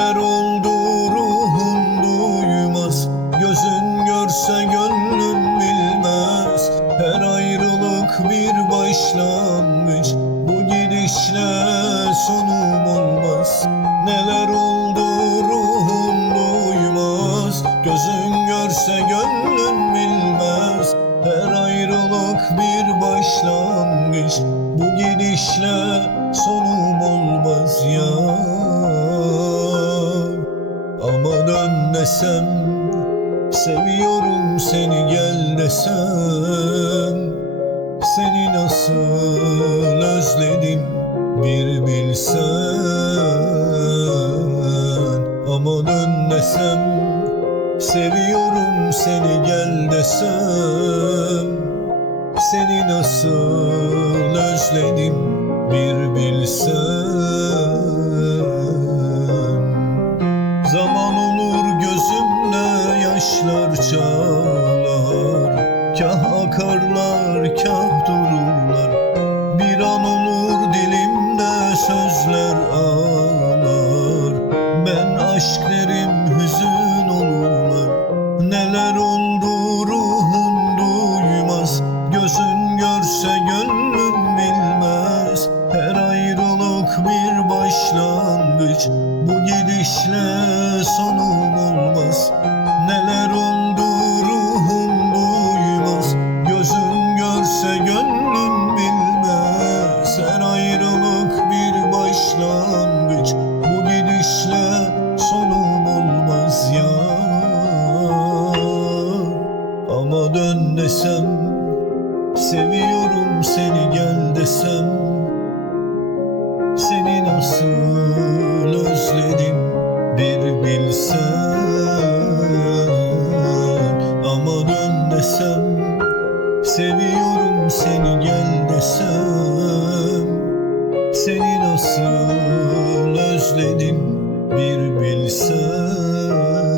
Neler oldu ruhun duymaz, gözün görse gönlün bilmez. Her ayrılık bir başlangıç, bu gidişle sonum olmaz. Neler oldu ruhun duymaz, gözün görse gönlün bilmez. Her ayrılık bir başlangıç, bu gidişle sonum olmaz ya. Ama dön desem, seviyorum seni gel desem, seni nasıl özledim bir bilsen. Ama dön desem, seviyorum seni gel desem, seni nasıl özledim bir bilsen. Zaman olur gözümde yaşlar çağlar, kah akarlar kah dururlar. Bir an olur dilimde sözler ağlar, ben aşk derim hüzün olurlar. Neler oldu ruhun duymaz, gözün görse gönlün bilmez. Her ayrılık bir başlangıç, bu gidişle sonum olmaz. Neler oldu ruhun duymaz, gözün görse gönlün bilmez. Her ayrılık bir başlangıç, bu gidişle sonum olmaz ya. Ama dön desem, seviyorum seni gel desem, seni nasıl özledim bir bilsen. Ama dön desem, seviyorum seni gel desem, seni nasıl özledim bir bilsen.